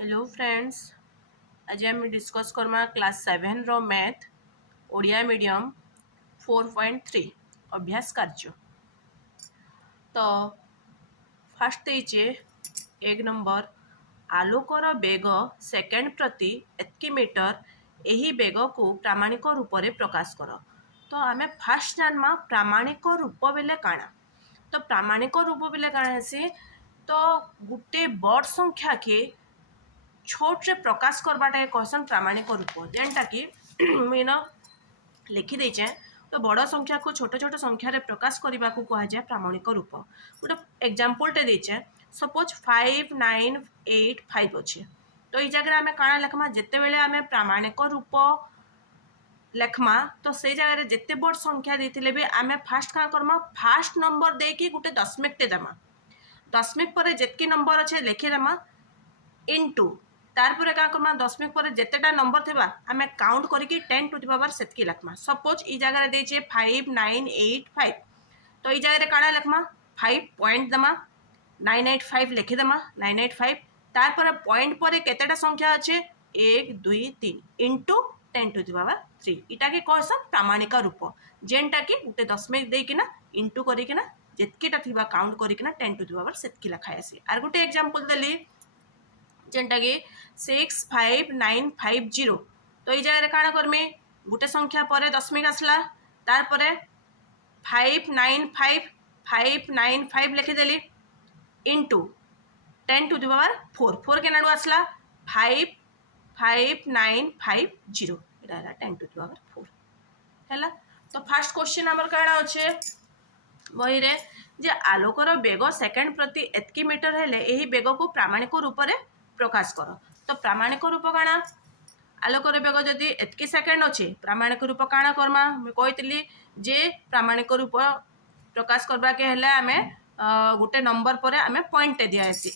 Hello friends, आज आम discuss Karma class 7 रो math Odia medium 4.3 अभ्यास कार्य। तो फास्ट देचे एक नंबर आलोकर बेग सेकेंड प्रति एतकी मीटर यही बेग को प्रामाणिक रूप से प्रकाश कर। तो आम फास्ट जानमा प्रामाणिक रूप बेले काଣା। तो प्रामाणिक रूप बेले काଣା से तो गोटे बड़ संख्या के छोट रे प्रकाश करवाटा कहसन प्रामाणिक रूप जेनटा कि मुझे लिखी देचे। तो बड़ संख्या को छोट छोट संख्यार प्रकाश करने को कहुए प्रामाणिक रूप। गोटे एग्जाम्पलटे देचे, सपोज 5985 अच्छे। तो ये जगह आम काଣା लिखमा, जिते बेले आम प्रामाणिक रूप लेखमा तो से जगह जिते बड़ संख्या देते भी आम फास्ट क्या करमा, फास्ट नंबर देकी गोटे दशमिकटे देमा। दशमिक पर जितकी नंबर अच्छे लिखिदेमा इनटू तारपर क्या करमा, दशमिक पर जितेटा नंबर थी आम काउंट करके 10 टू द पावर सेतकी लिखमा। सपोज ये जगह देचे 5985। तो ये जगह काଣା लिखमा 5 पॉइंट देमा 985 लिखिदेमा 985। तारपर पॉइंट पर केतेटा संख्या अच्छे 1 2 3 इंटू 10 टू द पावर 3। इटा के कहसन प्रामाणिक रूप जेनटा कि गोटे दशमिक देकिना इंटू करिकिना जितकीटा थिबा काउंट करिकिना 10 टू द पावर सेतकी लिखा आसी। आर गोटे एग्जांपल देली जेनटा कि 65950। तो ये जगह काଣା करमी, गोटे संख्या पर दशमिक आसला तार 595 लिखिदेली इंटू 10 टू द पावर 4 4 के नाडू आसला 55950 इटा 10 टू द पावर 4 हैला। तो फास्ट क्वेश्चन आमर काଣା अच्छे बही रे जे आलोकर बेग सेकेंड प्रति एतकी मीटर हेले यही बेग को प्रामाणिक रूप से प्रकाश कर। तो प्रामाणिक रूप काଣା, आलोकर बेग जदि एतकी सेकेंड अच्छे प्रामाणिक रूप काଣା करमा, मुझे कही जे प्रामाणिक रूप प्रकाश करवा के हेले आमे गोटे नंबर पर आमे पॉइंट दियासी।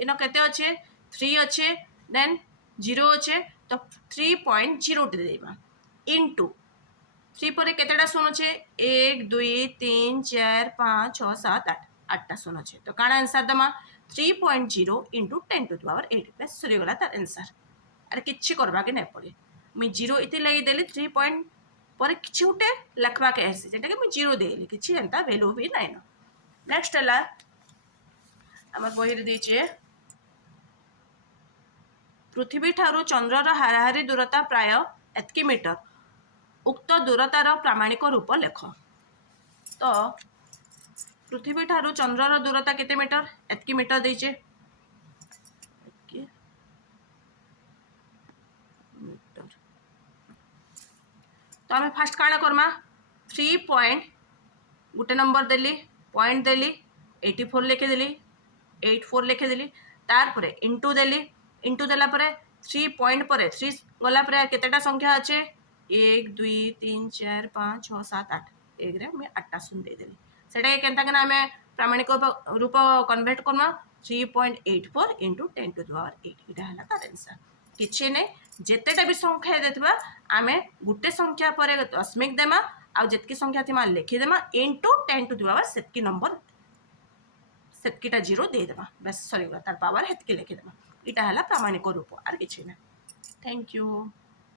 इन केते अच्छे 3 अच्छे देन 0 अच्छे। तो 3.0 देमा इंटू 3 पर केतेटा शून्य अच्छे 1 2 3 4 5 6 7 8 8टा शून्य अच्छे। तो काଣା आंसर दमा 3.0 into 10 to the power 8 plus सरीगला तार आंसर। अरे किछि करबा के नहीं पड़े, मुझे 0 इति लगी देली 3 पॉइंट पर किछि उठे लिखवा के आसी जेटा कि मुझे 0 देली किछि एंता वैल्यू भी नहीं न। नेक्स्ट हला हमर बही रे देचे पृथ्वी ठारू चंद्रर हाराहारी दूरता प्राय एतकी मीटर, उक्त दूरतार प्रामाणिक रूप लेख। तो पृथ्वी ठारू चंद्रर दूरता केते मीटर, एतकी मीटर देचे। तो आम फास्ट काଣା करमा 3 पॉइंट गोटे नंबर देली पॉइंट देली 84 लिखिदेली 84 लिखिदेली तार इंटू देली इंटू देला 3 पॉइंट पर 3 गला केतेटा संख्या अच्छे 1 2 3 4 5 6 7 8 एक रे मैं 8टा शून्य देदेली सेटा केनता केना आमे प्रामाणिक रूप कन्वर्ट करमा 3.84 इंटू 10 टू द पावर 8 इटा हला तार आंसर। किछि नै जेतेटा भी संख्या देथिबा आमे गुटे संख्या पर दशमिक देमा आ जेतकी संख्या थिमा लिखिदेमा इंटू 10 टू द पावर सेतकी नंबर सेतकीटा 0 दे देमा बस सरीगला तार पावर हेतकी लिखिदेमा। इटा हला प्रामाणिक रूप आर किछि नै। Thank you.